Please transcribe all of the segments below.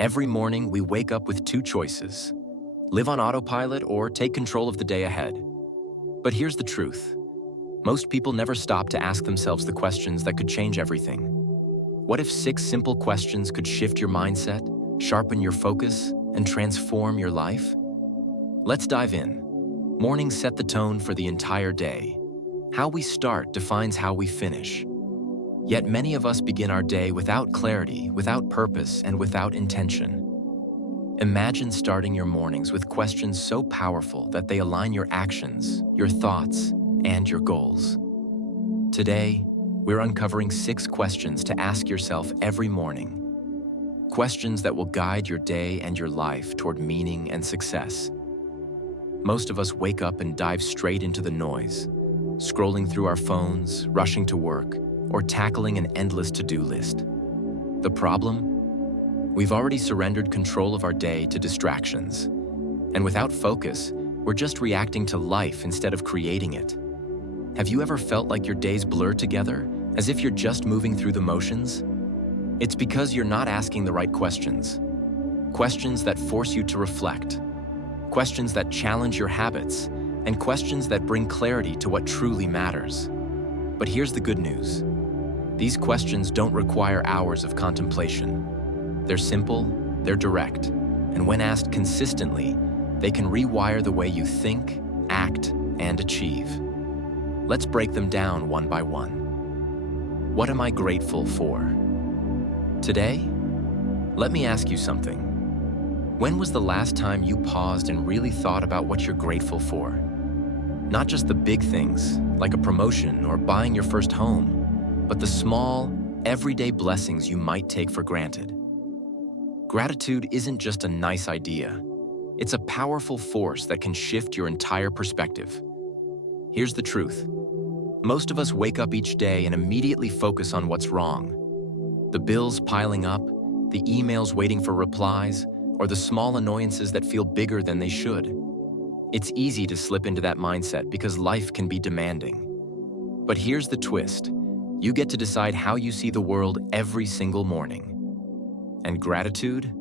Every morning, we wake up with two choices: live on autopilot or take control of the day ahead. But here's the truth. Most people never stop to ask themselves the questions that could change everything. What if 6 simple questions could shift your mindset, sharpen your focus, and transform your life? Let's dive in. Mornings set the tone for the entire day. How we start defines how we finish. Yet many of us begin our day without clarity, without purpose, and without intention. Imagine starting your mornings with questions so powerful that they align your actions, your thoughts, and your goals. Today, we're uncovering 6 questions to ask yourself every morning. Questions that will guide your day and your life toward meaning and success. Most of us wake up and dive straight into the noise, scrolling through our phones, rushing to work, or tackling an endless to-do list. The problem? We've already surrendered control of our day to distractions. And without focus, we're just reacting to life instead of creating it. Have you ever felt like your days blur together, as if you're just moving through the motions? It's because you're not asking the right questions. Questions that force you to reflect. Questions that challenge your habits, and questions that bring clarity to what truly matters. But here's the good news. These questions don't require hours of contemplation. They're simple, they're direct, and when asked consistently, they can rewire the way you think, act, and achieve. Let's break them down one by one. What am I grateful for? Today, let me ask you something. When was the last time you paused and really thought about what you're grateful for? Not just the big things, like a promotion or buying your first home, but the small, everyday blessings you might take for granted. Gratitude isn't just a nice idea. It's a powerful force that can shift your entire perspective. Here's the truth. Most of us wake up each day and immediately focus on what's wrong. The bills piling up, the emails waiting for replies, or the small annoyances that feel bigger than they should. It's easy to slip into that mindset because life can be demanding. But here's the twist. You get to decide how you see the world every single morning. And gratitude?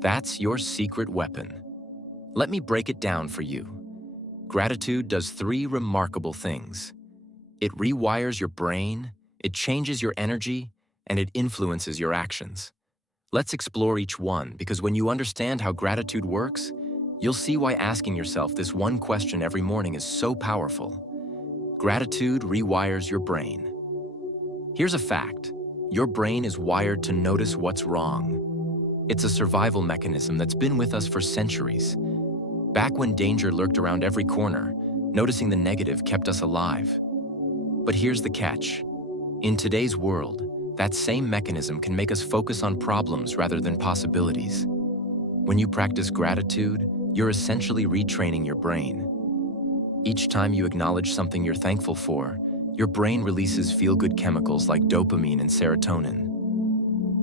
That's your secret weapon. Let me break it down for you. Gratitude does 3 remarkable things. It rewires your brain, it changes your energy, and it influences your actions. Let's explore each one, because when you understand how gratitude works, you'll see why asking yourself this one question every morning is so powerful. Gratitude rewires your brain. Here's a fact. Your brain is wired to notice what's wrong. It's a survival mechanism that's been with us for centuries. Back when danger lurked around every corner, noticing the negative kept us alive. But here's the catch. In today's world, that same mechanism can make us focus on problems rather than possibilities. When you practice gratitude, you're essentially retraining your brain. Each time you acknowledge something you're thankful for, your brain releases feel-good chemicals like dopamine and serotonin.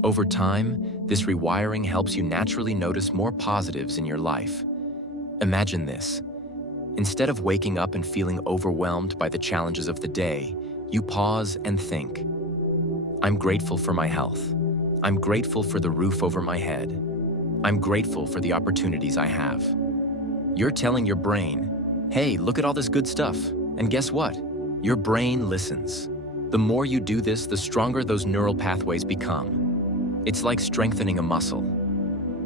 Over time, this rewiring helps you naturally notice more positives in your life. Imagine this. Instead of waking up and feeling overwhelmed by the challenges of the day, you pause and think. I'm grateful for my health. I'm grateful for the roof over my head. I'm grateful for the opportunities I have. You're telling your brain, hey, look at all this good stuff. And guess what? Your brain listens. The more you do this, the stronger those neural pathways become. It's like strengthening a muscle.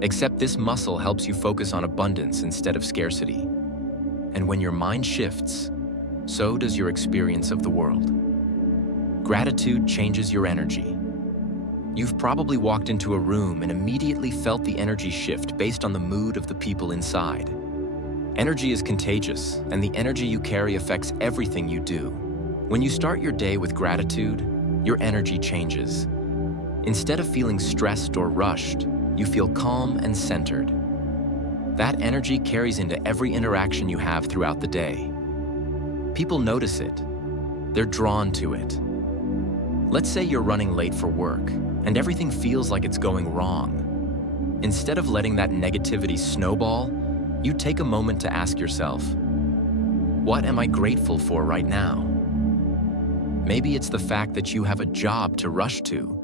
Except this muscle helps you focus on abundance instead of scarcity. And when your mind shifts, so does your experience of the world. Gratitude changes your energy. You've probably walked into a room and immediately felt the energy shift based on the mood of the people inside. Energy is contagious, and the energy you carry affects everything you do. When you start your day with gratitude, your energy changes. Instead of feeling stressed or rushed, you feel calm and centered. That energy carries into every interaction you have throughout the day. People notice it. They're drawn to it. Let's say you're running late for work, and everything feels like it's going wrong. Instead of letting that negativity snowball, you take a moment to ask yourself, what am I grateful for right now? Maybe it's the fact that you have a job to rush to,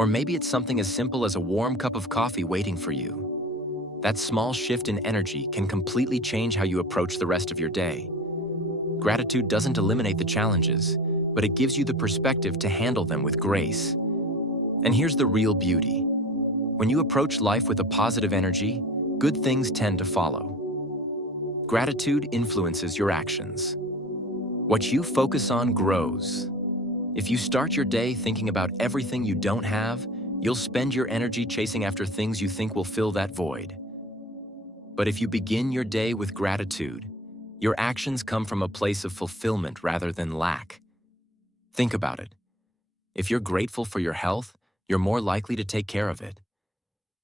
Or maybe it's something as simple as a warm cup of coffee waiting for you. That small shift in energy can completely change how you approach the rest of your day. Gratitude doesn't eliminate the challenges, but it gives you the perspective to handle them with grace. And here's the real beauty. When you approach life with a positive energy, good things tend to follow. Gratitude influences your actions. What you focus on grows. If you start your day thinking about everything you don't have, you'll spend your energy chasing after things you think will fill that void. But if you begin your day with gratitude, your actions come from a place of fulfillment rather than lack. Think about it. If you're grateful for your health, you're more likely to take care of it.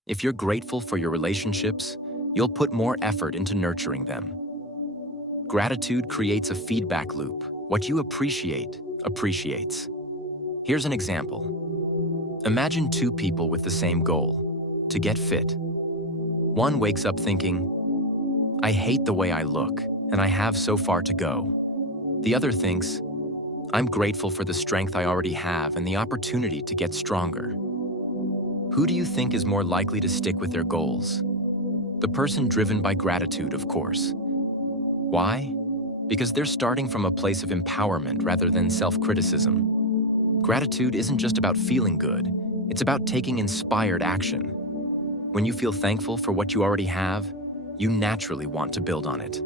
If you're grateful for your relationships, you'll put more effort into nurturing them. Gratitude creates a feedback loop. What you appreciate, appreciates. Here's an example. Imagine two people with the same goal, to get fit. One wakes up thinking, "I hate the way I look, and I have so far to go." The other thinks, "I'm grateful for the strength I already have and the opportunity to get stronger." Who do you think is more likely to stick with their goals? The person driven by gratitude, of course. Why? Because they're starting from a place of empowerment rather than self-criticism. Gratitude isn't just about feeling good, it's about taking inspired action. When you feel thankful for what you already have, you naturally want to build on it.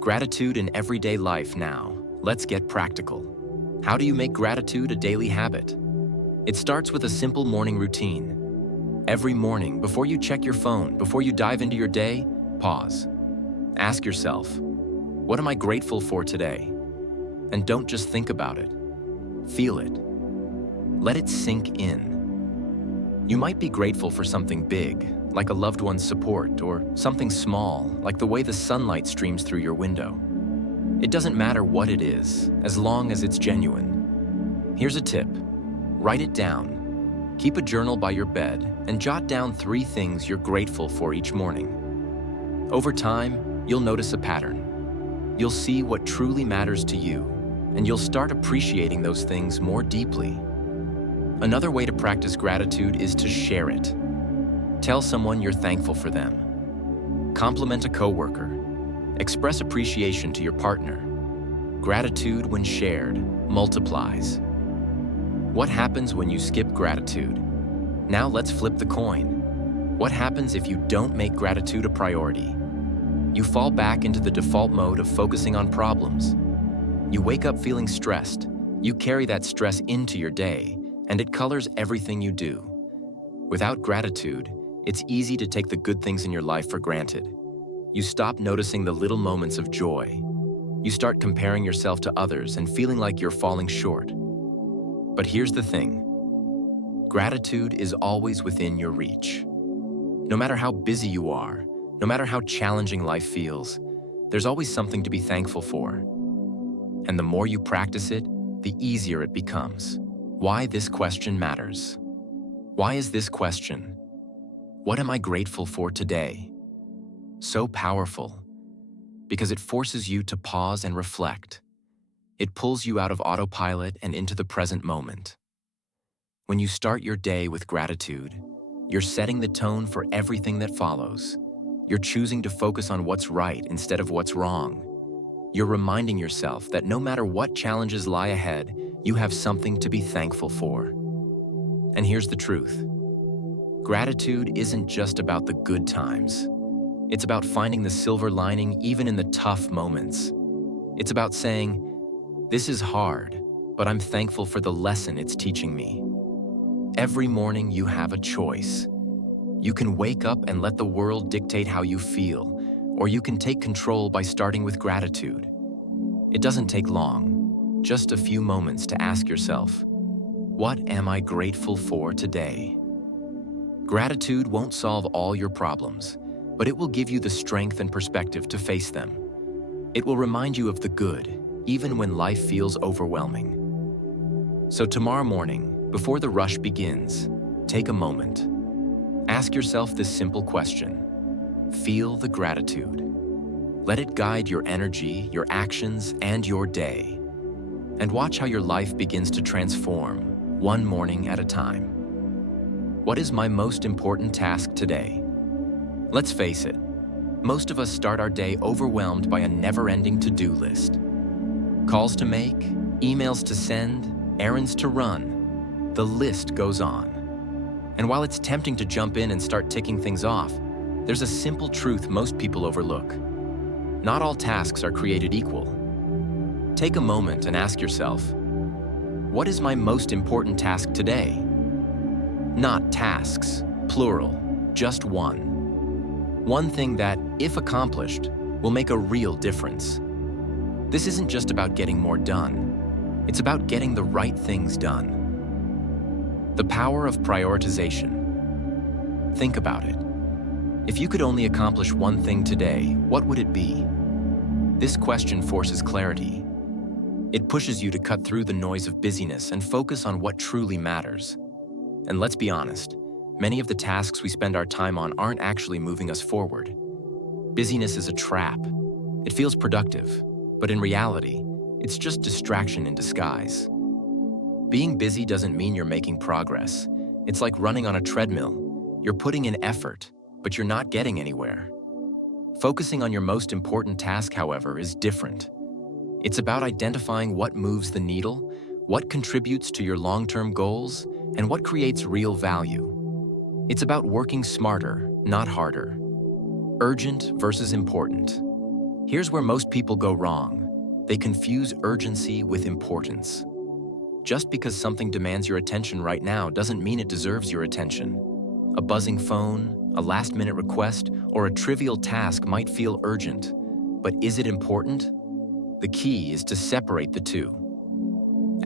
Gratitude in everyday life now. Let's get practical. How do you make gratitude a daily habit? It starts with a simple morning routine. Every morning, before you check your phone, before you dive into your day, pause. Ask yourself, what am I grateful for today? And don't just think about it. Feel it. Let it sink in. You might be grateful for something big, like a loved one's support, or something small, like the way the sunlight streams through your window. It doesn't matter what it is, as long as it's genuine. Here's a tip. Write it down. Keep a journal by your bed and jot down 3 things you're grateful for each morning. Over time, you'll notice a pattern. You'll see what truly matters to you, and you'll start appreciating those things more deeply. Another way to practice gratitude is to share it. Tell someone you're thankful for them. Compliment a coworker. Express appreciation to your partner. Gratitude, when shared, multiplies. What happens when you skip gratitude? Now let's flip the coin. What happens if you don't make gratitude a priority? You fall back into the default mode of focusing on problems. You wake up feeling stressed. You carry that stress into your day, and it colors everything you do. Without gratitude, it's easy to take the good things in your life for granted. You stop noticing the little moments of joy. You start comparing yourself to others and feeling like you're falling short. But here's the thing. Gratitude is always within your reach. No matter how busy you are, no matter how challenging life feels, there's always something to be thankful for. And the more you practice it, the easier it becomes. Why this question matters. Why is this question, what am I grateful for today, so powerful? Because it forces you to pause and reflect. It pulls you out of autopilot and into the present moment. When you start your day with gratitude, you're setting the tone for everything that follows. You're choosing to focus on what's right instead of what's wrong. You're reminding yourself that no matter what challenges lie ahead, you have something to be thankful for. And here's the truth. Gratitude isn't just about the good times. It's about finding the silver lining even in the tough moments. It's about saying, this is hard, but I'm thankful for the lesson it's teaching me. Every morning you have a choice. You can wake up and let the world dictate how you feel, or you can take control by starting with gratitude. It doesn't take long, just a few moments to ask yourself, what am I grateful for today? Gratitude won't solve all your problems, but it will give you the strength and perspective to face them. It will remind you of the good, even when life feels overwhelming. So tomorrow morning, before the rush begins, take a moment. Ask yourself this simple question. Feel the gratitude. Let it guide your energy, your actions, and your day. And watch how your life begins to transform, one morning at a time. What is my most important task today? Let's face it, most of us start our day overwhelmed by a never-ending to-do list. Calls to make, emails to send, errands to run. The list goes on. And while it's tempting to jump in and start ticking things off, there's a simple truth most people overlook. Not all tasks are created equal. Take a moment and ask yourself, what is my most important task today? Not tasks, plural, just one. One thing that, if accomplished, will make a real difference. This isn't just about getting more done. It's about getting the right things done. The power of prioritization. Think about it. If you could only accomplish one thing today, what would it be? This question forces clarity. It pushes you to cut through the noise of busyness and focus on what truly matters. And let's be honest, many of the tasks we spend our time on aren't actually moving us forward. Busyness is a trap. It feels productive, but in reality, it's just distraction in disguise. Being busy doesn't mean you're making progress. It's like running on a treadmill. You're putting in effort, but you're not getting anywhere. Focusing on your most important task, however, is different. It's about identifying what moves the needle, what contributes to your long-term goals, and what creates real value. It's about working smarter, not harder. Urgent versus important. Here's where most people go wrong. They confuse urgency with importance. Just because something demands your attention right now doesn't mean it deserves your attention. A buzzing phone, a last-minute request, or a trivial task might feel urgent, but is it important? The key is to separate the two.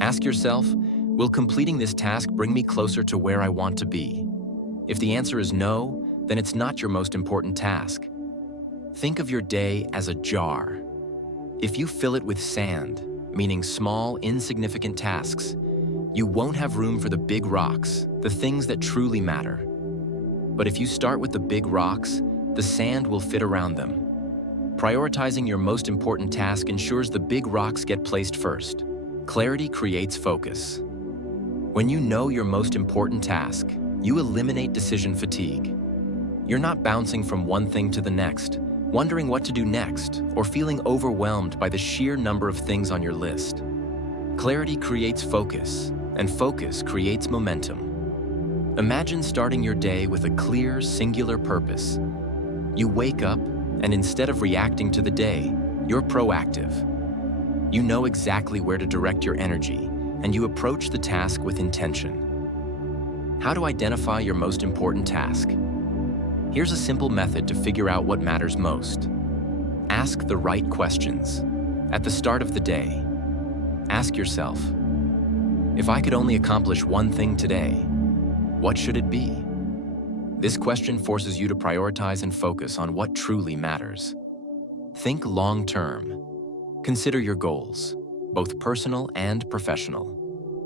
Ask yourself, will completing this task bring me closer to where I want to be? If the answer is no, then it's not your most important task. Think of your day as a jar. If you fill it with sand, meaning small, insignificant tasks, you won't have room for the big rocks, the things that truly matter. But if you start with the big rocks, the sand will fit around them. Prioritizing your most important task ensures the big rocks get placed first. Clarity creates focus. When you know your most important task, you eliminate decision fatigue. You're not bouncing from one thing to the next, wondering what to do next, or feeling overwhelmed by the sheer number of things on your list. Clarity creates focus, and focus creates momentum. Imagine starting your day with a clear, singular purpose. You wake up, and instead of reacting to the day, you're proactive. You know exactly where to direct your energy, and you approach the task with intention. How to identify your most important task? Here's a simple method to figure out what matters most. Ask the right questions. At the start of the day, ask yourself, if I could only accomplish one thing today, what should it be? This question forces you to prioritize and focus on what truly matters. Think long-term. Consider your goals, both personal and professional.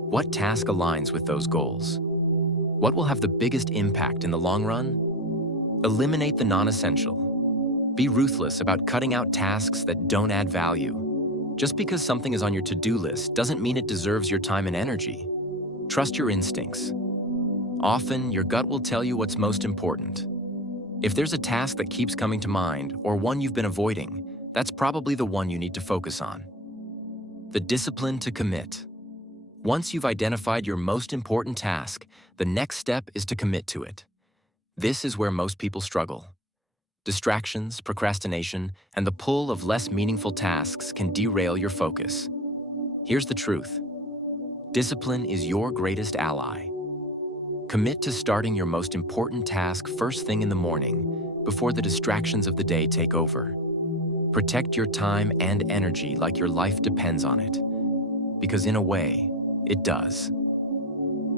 What task aligns with those goals? What will have the biggest impact in the long run? Eliminate the non-essential. Be ruthless about cutting out tasks that don't add value. Just because something is on your to-do list doesn't mean it deserves your time and energy. Trust your instincts. Often, your gut will tell you what's most important. If there's a task that keeps coming to mind, or one you've been avoiding, that's probably the one you need to focus on. The discipline to commit. Once you've identified your most important task, the next step is to commit to it. This is where most people struggle. Distractions, procrastination, and the pull of less meaningful tasks can derail your focus. Here's the truth. Discipline is your greatest ally. Commit to starting your most important task first thing in the morning, before the distractions of the day take over. Protect your time and energy like your life depends on it. Because in a way, it does.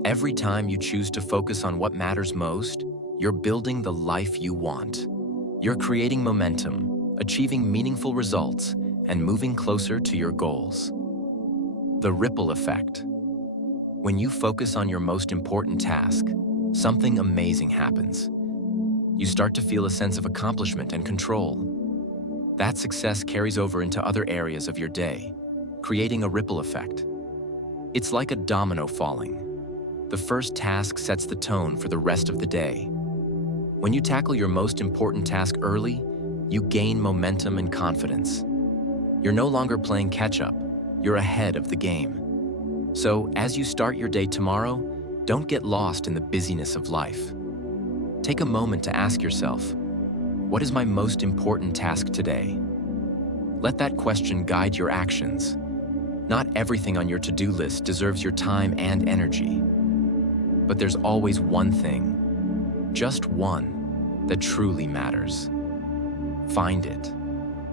Every time you choose to focus on what matters most, you're building the life you want. You're creating momentum, achieving meaningful results, and moving closer to your goals. The ripple effect. When you focus on your most important task, something amazing happens. You start to feel a sense of accomplishment and control. That success carries over into other areas of your day, creating a ripple effect. It's like a domino falling. the first task sets the tone for the rest of the day. When you tackle your most important task early, you gain momentum and confidence. You're no longer playing catch-up, you're ahead of the game. So, as you start your day tomorrow, don't get lost in the busyness of life. Take a moment to ask yourself, what is my most important task today? Let that question guide your actions. Not everything on your to-do list deserves your time and energy. But there's always one thing, just one, that truly matters. Find it,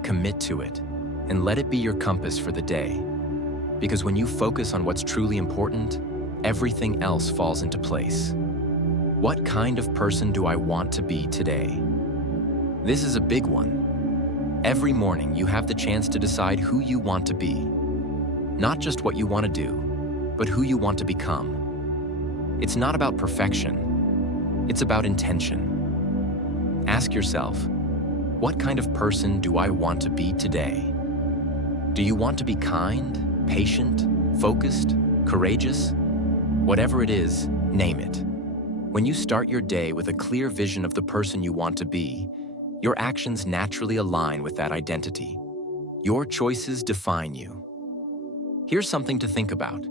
commit to it, and let it be your compass for the day. Because when you focus on what's truly important, everything else falls into place. What kind of person do I want to be today? This is a big one. Every morning you have the chance to decide who you want to be. Not just what you want to do, but who you want to become. It's not about perfection. It's about intention. Ask yourself, what kind of person do I want to be today? Do you want to be kind, patient, focused, courageous? Whatever it is, name it. When you start your day with a clear vision of the person you want to be, your actions naturally align with that identity. Your choices define you. Here's something to think about.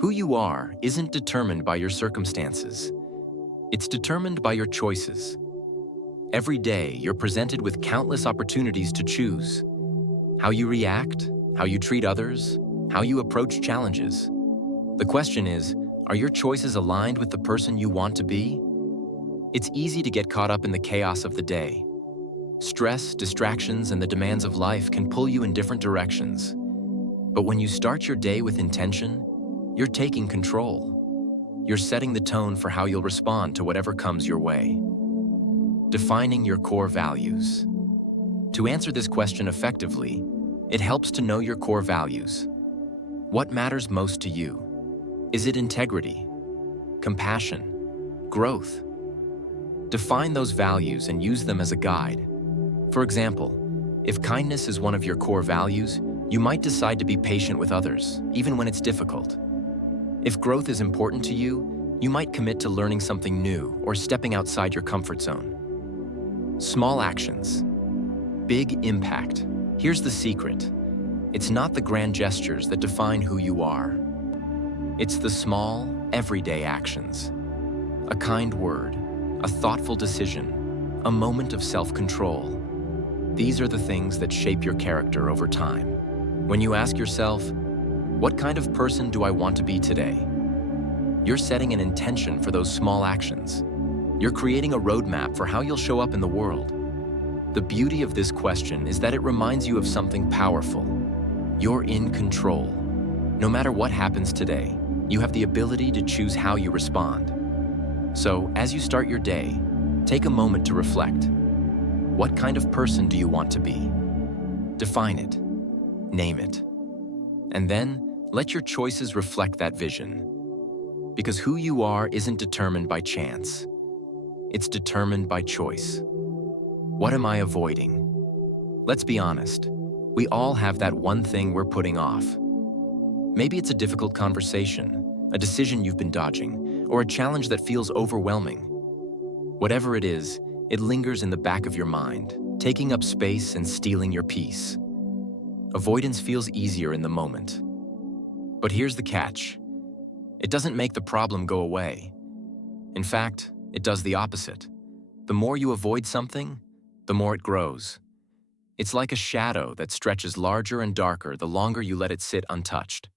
Who you are isn't determined by your circumstances. It's determined by your choices. Every day, you're presented with countless opportunities to choose. How you react, how you treat others, how you approach challenges. The question is, are your choices aligned with the person you want to be? It's easy to get caught up in the chaos of the day. Stress, distractions, and the demands of life can pull you in different directions. But when you start your day with intention, you're taking control. You're setting the tone for how you'll respond to whatever comes your way. Defining your core values. To answer this question effectively, it helps to know your core values. What matters most to you? Is it integrity, compassion, growth? Define those values and use them as a guide. For example, if kindness is one of your core values, you might decide to be patient with others, even when it's difficult. If growth is important to you, you might commit to learning something new or stepping outside your comfort zone. Small actions, big impact. Here's the secret. It's not the grand gestures that define who you are. It's the small, everyday actions. A kind word, a thoughtful decision, a moment of self-control. These are the things that shape your character over time. When you ask yourself, what kind of person do I want to be today? You're setting an intention for those small actions. You're creating a roadmap for how you'll show up in the world. The beauty of this question is that it reminds you of something powerful. You're in control. No matter what happens today, you have the ability to choose how you respond. So, as you start your day, take a moment to reflect. What kind of person do you want to be? Define it. Name it. And then, let your choices reflect that vision. Because who you are isn't determined by chance. It's determined by choice. What am I avoiding? Let's be honest. We all have that one thing we're putting off. Maybe it's a difficult conversation, a decision you've been dodging, or a challenge that feels overwhelming. Whatever it is, it lingers in the back of your mind, taking up space and stealing your peace. Avoidance feels easier in the moment. But here's the catch. It doesn't make the problem go away. In fact, it does the opposite. The more you avoid something, the more it grows. It's like a shadow that stretches larger and darker the longer you let it sit untouched.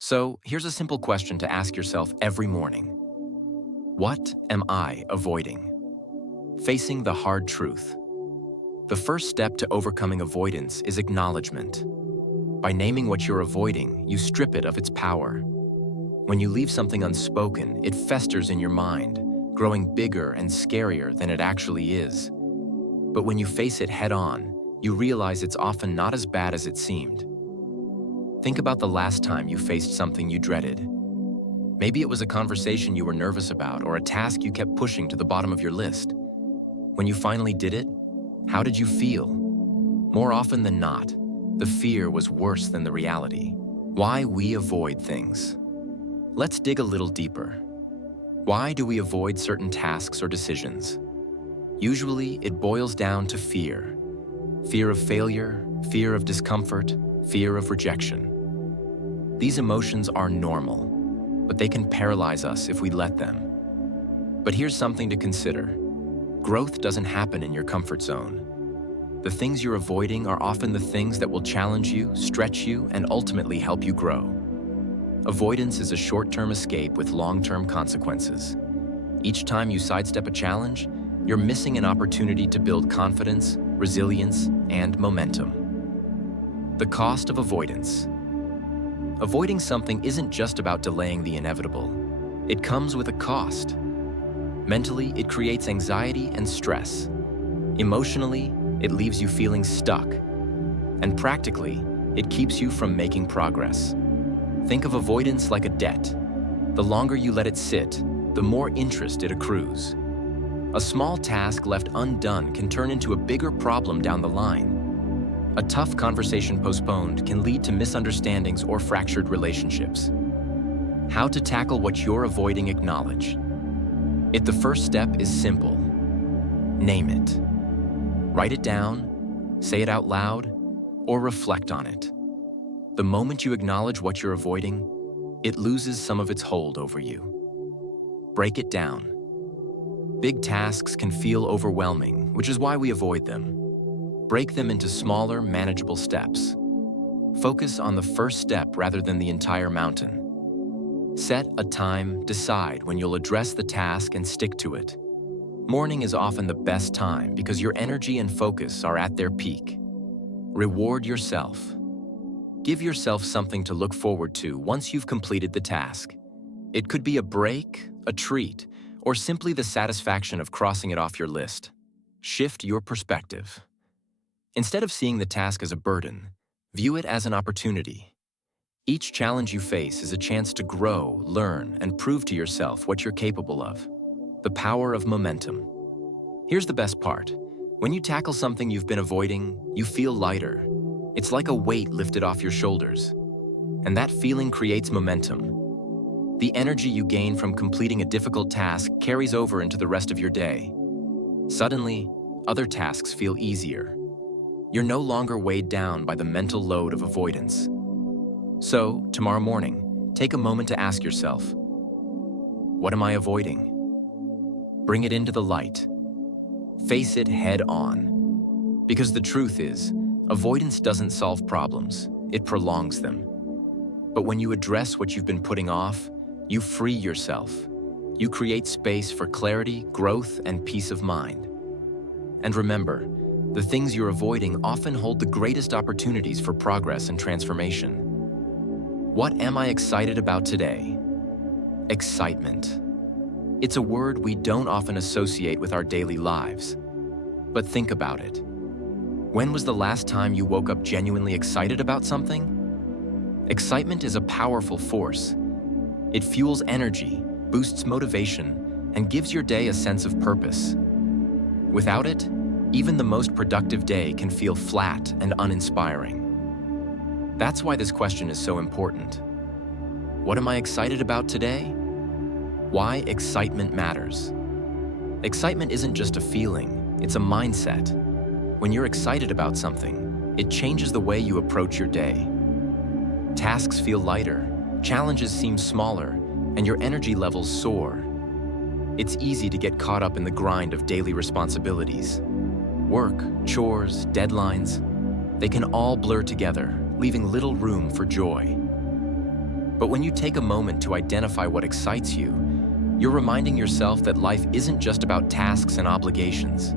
So, here's a simple question to ask yourself every morning. What am I avoiding? Facing the hard truth. The first step to overcoming avoidance is acknowledgement. By naming what you're avoiding, you strip it of its power. When you leave something unspoken, it festers in your mind, growing bigger and scarier than it actually is. But when you face it head-on, you realize it's often not as bad as it seemed. Think about the last time you faced something you dreaded. Maybe it was a conversation you were nervous about or a task you kept pushing to the bottom of your list. When you finally did it, how did you feel? More often than not, the fear was worse than the reality. Why we avoid things. Let's dig a little deeper. Why do we avoid certain tasks or decisions? Usually, it boils down to fear. Fear of failure, fear of discomfort, fear of rejection. These emotions are normal, but they can paralyze us if we let them. But here's something to consider. Growth doesn't happen in your comfort zone. The things you're avoiding are often the things that will challenge you, stretch you, and ultimately help you grow. Avoidance is a short-term escape with long-term consequences. Each time you sidestep a challenge, you're missing an opportunity to build confidence, resilience, and momentum. The cost of avoidance. Avoiding something isn't just about delaying the inevitable. It comes with a cost. Mentally, it creates anxiety and stress. Emotionally, it leaves you feeling stuck. And practically, it keeps you from making progress. Think of avoidance like a debt. The longer you let it sit, the more interest it accrues. A small task left undone can turn into a bigger problem down the line. A tough conversation postponed can lead to misunderstandings or fractured relationships. How to tackle what you're avoiding. Acknowledge. The first step is simple. Name it. Write it down, say it out loud, or reflect on it. The moment you acknowledge what you're avoiding, it loses some of its hold over you. Break it down. Big tasks can feel overwhelming, which is why we avoid them. Break them into smaller, manageable steps. Focus on the first step rather than the entire mountain. Set a time, decide when you'll address the task and stick to it. Morning is often the best time because your energy and focus are at their peak. Reward yourself. Give yourself something to look forward to once you've completed the task. It could be a break, a treat, or simply the satisfaction of crossing it off your list. Shift your perspective. Instead of seeing the task as a burden, view it as an opportunity. Each challenge you face is a chance to grow, learn, and prove to yourself what you're capable of. The power of momentum. Here's the best part. When you tackle something you've been avoiding, you feel lighter. It's like a weight lifted off your shoulders. And that feeling creates momentum. The energy you gain from completing a difficult task carries over into the rest of your day. Suddenly, other tasks feel easier. You're no longer weighed down by the mental load of avoidance. So, tomorrow morning, take a moment to ask yourself, what am I avoiding? Bring it into the light. Face it head on. Because the truth is, avoidance doesn't solve problems, it prolongs them. But when you address what you've been putting off, you free yourself. You create space for clarity, growth, and peace of mind. And remember, the things you're avoiding often hold the greatest opportunities for progress and transformation. What am I excited about today? Excitement. It's a word we don't often associate with our daily lives. But think about it. When was the last time you woke up genuinely excited about something? Excitement is a powerful force. It fuels energy, boosts motivation, and gives your day a sense of purpose. Without it, even the most productive day can feel flat and uninspiring. That's why this question is so important. What am I excited about today? Why excitement matters. Excitement isn't just a feeling, it's a mindset. When you're excited about something, it changes the way you approach your day. Tasks feel lighter, challenges seem smaller, and your energy levels soar. It's easy to get caught up in the grind of daily responsibilities. Work, chores, deadlines, they can all blur together, leaving little room for joy. But when you take a moment to identify what excites you, you're reminding yourself that life isn't just about tasks and obligations.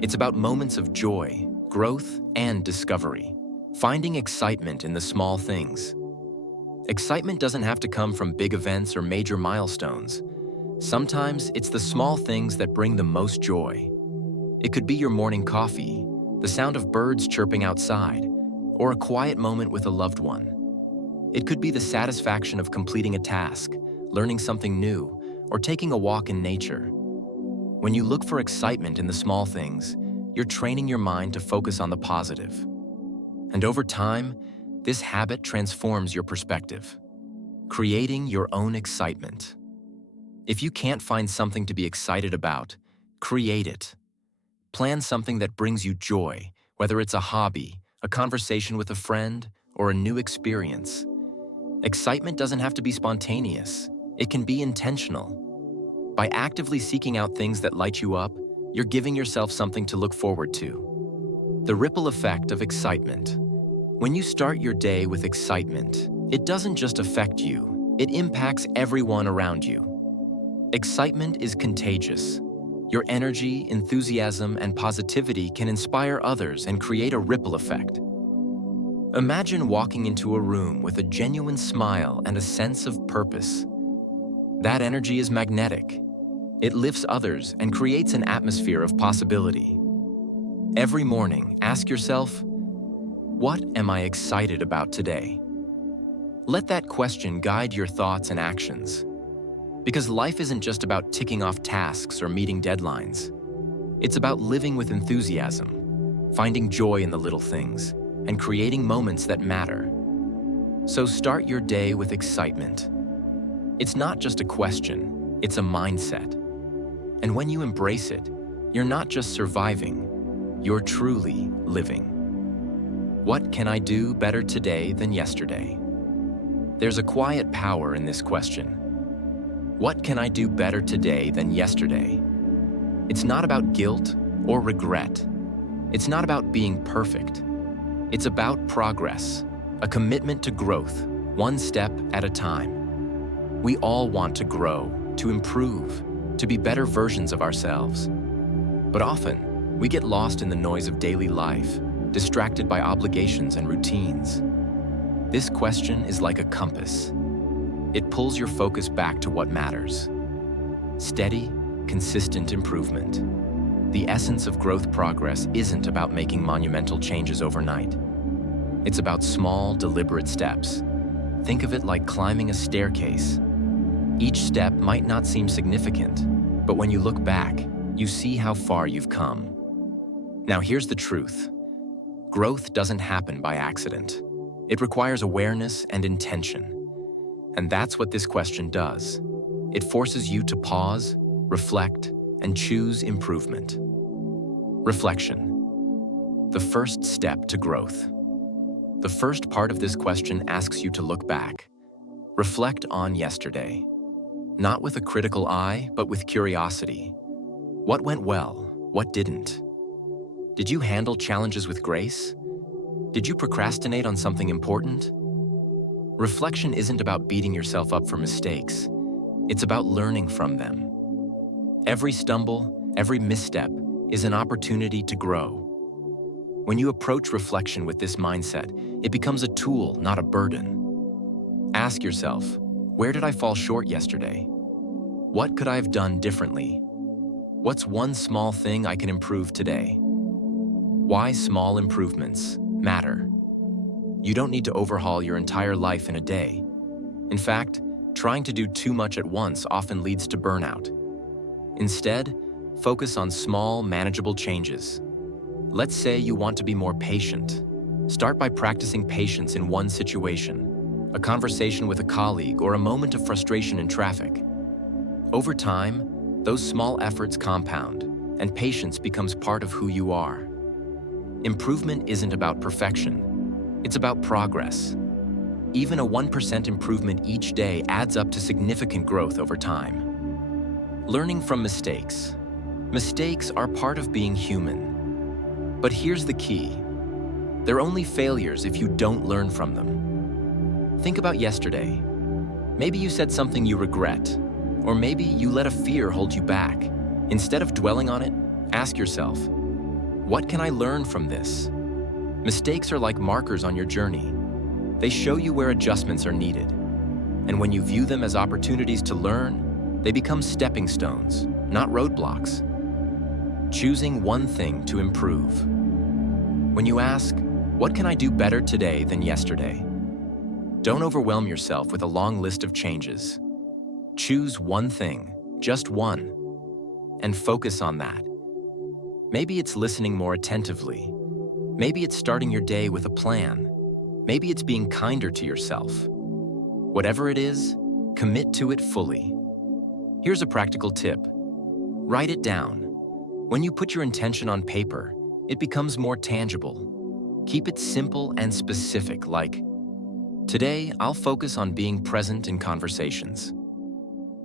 It's about moments of joy, growth, and discovery. Finding excitement in the small things. Excitement doesn't have to come from big events or major milestones. Sometimes it's the small things that bring the most joy. It could be your morning coffee, the sound of birds chirping outside, or a quiet moment with a loved one. It could be the satisfaction of completing a task, learning something new, or taking a walk in nature. When you look for excitement in the small things, you're training your mind to focus on the positive. And over time, this habit transforms your perspective. Creating your own excitement. If you can't find something to be excited about, create it. Plan something that brings you joy, whether it's a hobby, a conversation with a friend, or a new experience. Excitement doesn't have to be spontaneous. It can be intentional. By actively seeking out things that light you up, you're giving yourself something to look forward to. The ripple effect of excitement. When you start your day with excitement, it doesn't just affect you, it impacts everyone around you. Excitement is contagious. Your energy, enthusiasm, and positivity can inspire others and create a ripple effect. Imagine walking into a room with a genuine smile and a sense of purpose. That energy is magnetic. It lifts others and creates an atmosphere of possibility. Every morning, ask yourself, what am I excited about today? Let that question guide your thoughts and actions. Because life isn't just about ticking off tasks or meeting deadlines. It's about living with enthusiasm, finding joy in the little things, and creating moments that matter. So start your day with excitement. It's not just a question, it's a mindset. And when you embrace it, you're not just surviving, you're truly living. What can I do better today than yesterday? There's a quiet power in this question. What can I do better today than yesterday? It's not about guilt or regret. It's not about being perfect. It's about progress, a commitment to growth, one step at a time. We all want to grow, to improve, to be better versions of ourselves. But often, we get lost in the noise of daily life, distracted by obligations and routines. This question is like a compass. It pulls your focus back to what matters. Steady, consistent improvement. The essence of growth progress isn't about making monumental changes overnight. It's about small, deliberate steps. Think of it like climbing a staircase. Each step might not seem significant, but when you look back, you see how far you've come. Now here's the truth. Growth doesn't happen by accident. It requires awareness and intention. And that's what this question does. It forces you to pause, reflect, and choose improvement. Reflection. The first step to growth. The first part of this question asks you to look back. Reflect on yesterday. Not with a critical eye, but with curiosity. What went well? What didn't? Did you handle challenges with grace? Did you procrastinate on something important? Reflection isn't about beating yourself up for mistakes. It's about learning from them. Every stumble, every misstep is an opportunity to grow. When you approach reflection with this mindset, it becomes a tool, not a burden. Ask yourself, where did I fall short yesterday? What could I have done differently? What's one small thing I can improve today? Why small improvements matter. You don't need to overhaul your entire life in a day. In fact, trying to do too much at once often leads to burnout. Instead, focus on small, manageable changes. Let's say you want to be more patient. Start by practicing patience in one situation, a conversation with a colleague, or a moment of frustration in traffic. Over time, those small efforts compound, and patience becomes part of who you are. Improvement isn't about perfection. It's about progress. Even a 1% improvement each day adds up to significant growth over time. Learning from mistakes. Mistakes are part of being human. But here's the key. They're only failures if you don't learn from them. Think about yesterday. Maybe you said something you regret, or maybe you let a fear hold you back. Instead of dwelling on it, ask yourself, what can I learn from this? Mistakes are like markers on your journey. They show you where adjustments are needed. And when you view them as opportunities to learn, they become stepping stones, not roadblocks. Choosing one thing to improve. When you ask, what can I do better today than yesterday? Don't overwhelm yourself with a long list of changes. Choose one thing, just one, and focus on that. Maybe it's listening more attentively. Maybe it's starting your day with a plan. Maybe it's being kinder to yourself. Whatever it is, commit to it fully. Here's a practical tip. Write it down. When you put your intention on paper, it becomes more tangible. Keep it simple and specific, like, today, I'll focus on being present in conversations.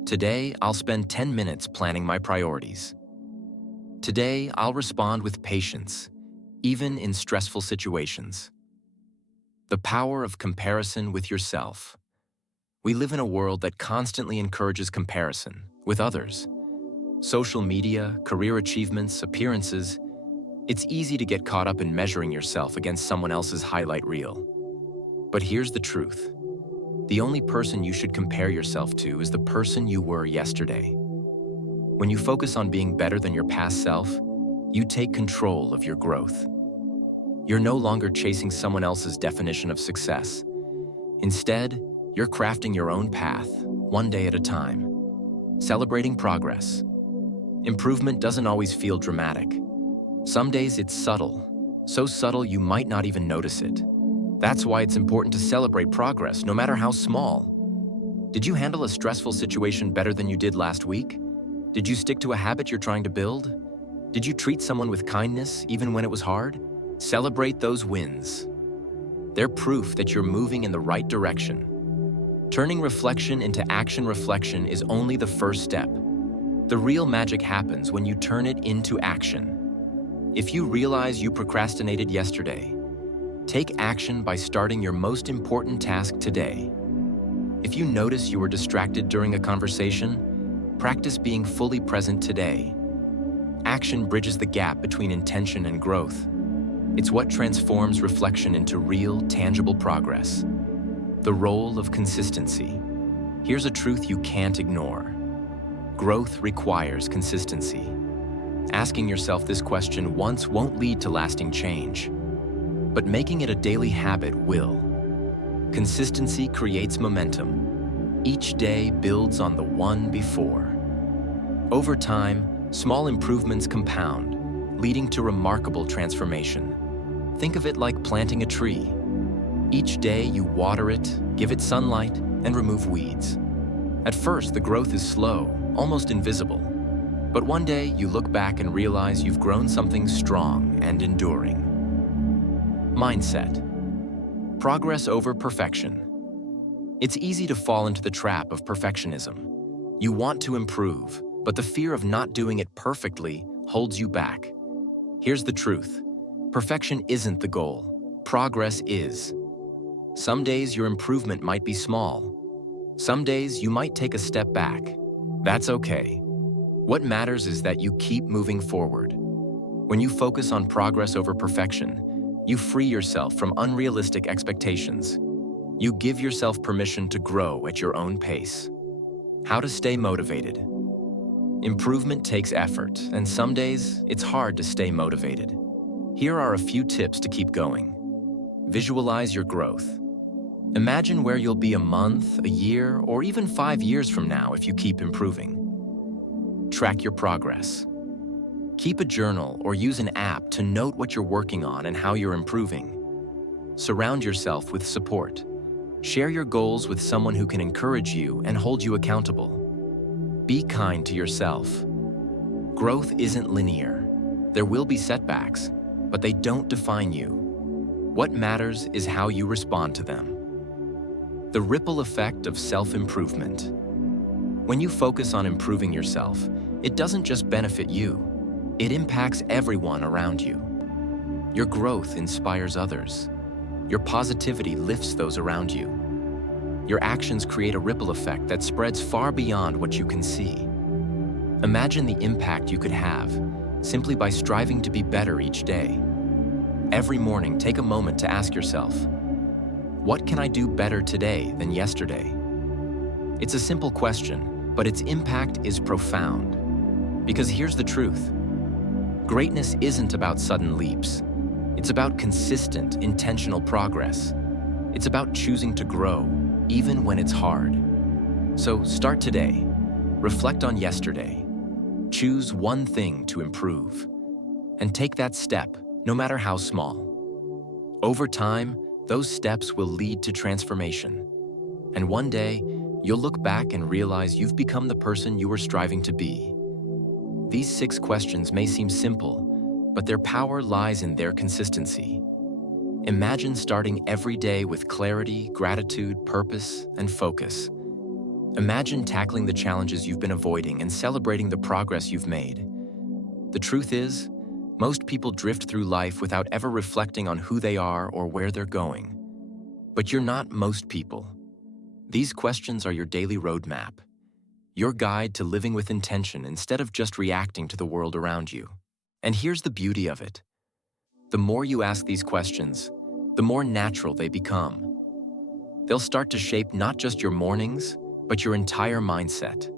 Today, I'll spend 10 minutes planning my priorities. Today, I'll respond with patience, even in stressful situations. The power of comparison with yourself. We live in a world that constantly encourages comparison with others. Social media, career achievements, appearances. It's easy to get caught up in measuring yourself against someone else's highlight reel. But here's the truth. The only person you should compare yourself to is the person you were yesterday. When you focus on being better than your past self, you take control of your growth. You're no longer chasing someone else's definition of success. Instead, you're crafting your own path, one day at a time. Celebrating progress. Improvement doesn't always feel dramatic. Some days it's subtle, so subtle you might not even notice it. That's why it's important to celebrate progress, no matter how small. Did you handle a stressful situation better than you did last week? Did you stick to a habit you're trying to build? Did you treat someone with kindness even when it was hard? Celebrate those wins. They're proof that you're moving in the right direction. Turning reflection into action reflection is only the first step. The real magic happens when you turn it into action. If you realize you procrastinated yesterday, take action by starting your most important task today. If you notice you were distracted during a conversation, practice being fully present today. Action bridges the gap between intention and growth. It's what transforms reflection into real, tangible progress. The role of consistency. Here's a truth you can't ignore. Growth requires consistency. Asking yourself this question once won't lead to lasting change, but making it a daily habit will. Consistency creates momentum. Each day builds on the one before. Over time, small improvements compound, leading to remarkable transformation. Think of it like planting a tree. Each day you water it, give it sunlight, and remove weeds. At first, the growth is slow, almost invisible. But one day you look back and realize you've grown something strong and enduring. Mindset. Progress over perfection. It's easy to fall into the trap of perfectionism. You want to improve, but the fear of not doing it perfectly holds you back. Here's the truth. Perfection isn't the goal. Progress is. Some days your improvement might be small. Some days you might take a step back. That's okay. What matters is that you keep moving forward. When you focus on progress over perfection, you free yourself from unrealistic expectations. You give yourself permission to grow at your own pace. How to stay motivated. Improvement takes effort, and some days it's hard to stay motivated. Here are a few tips to keep going. Visualize your growth. Imagine where you'll be a month, a year, or even 5 years from now if you keep improving. Track your progress. Keep a journal or use an app to note what you're working on and how you're improving. Surround yourself with support. Share your goals with someone who can encourage you and hold you accountable. Be kind to yourself. Growth isn't linear. There will be setbacks, but they don't define you. What matters is how you respond to them. The ripple effect of self-improvement. When you focus on improving yourself, it doesn't just benefit you. It impacts everyone around you. Your growth inspires others. Your positivity lifts those around you. Your actions create a ripple effect that spreads far beyond what you can see. Imagine the impact you could have simply by striving to be better each day. Every morning, take a moment to ask yourself, what can I do better today than yesterday? It's a simple question, but its impact is profound. Because here's the truth. Greatness isn't about sudden leaps. It's about consistent, intentional progress. It's about choosing to grow, even when it's hard. So start today. Reflect on yesterday. Choose one thing to improve. And take that step, no matter how small. Over time, those steps will lead to transformation. And one day, you'll look back and realize you've become the person you were striving to be. These 6 questions may seem simple, but their power lies in their consistency. Imagine starting every day with clarity, gratitude, purpose, and focus. Imagine tackling the challenges you've been avoiding and celebrating the progress you've made. The truth is, most people drift through life without ever reflecting on who they are or where they're going. But you're not most people. These questions are your daily roadmap, your guide to living with intention instead of just reacting to the world around you. And here's the beauty of it. The more you ask these questions, the more natural they become. They'll start to shape not just your mornings, but your entire mindset.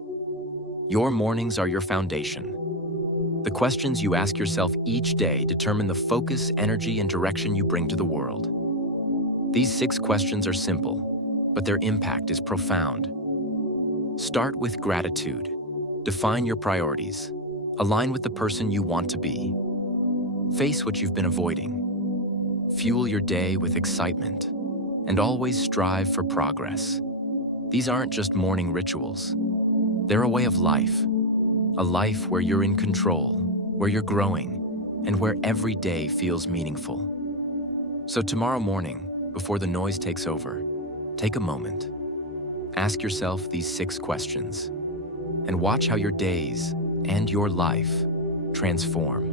Your mornings are your foundation. The questions you ask yourself each day determine the focus, energy, and direction you bring to the world. These 6 questions are simple, but their impact is profound. Start with gratitude. Define your priorities. Align with the person you want to be. Face what you've been avoiding. Fuel your day with excitement. And always strive for progress. These aren't just morning rituals. They're a way of life. A life where you're in control, where you're growing, and where every day feels meaningful. So tomorrow morning, before the noise takes over, take a moment. Ask yourself these 6 questions, and watch how your days and your life transform.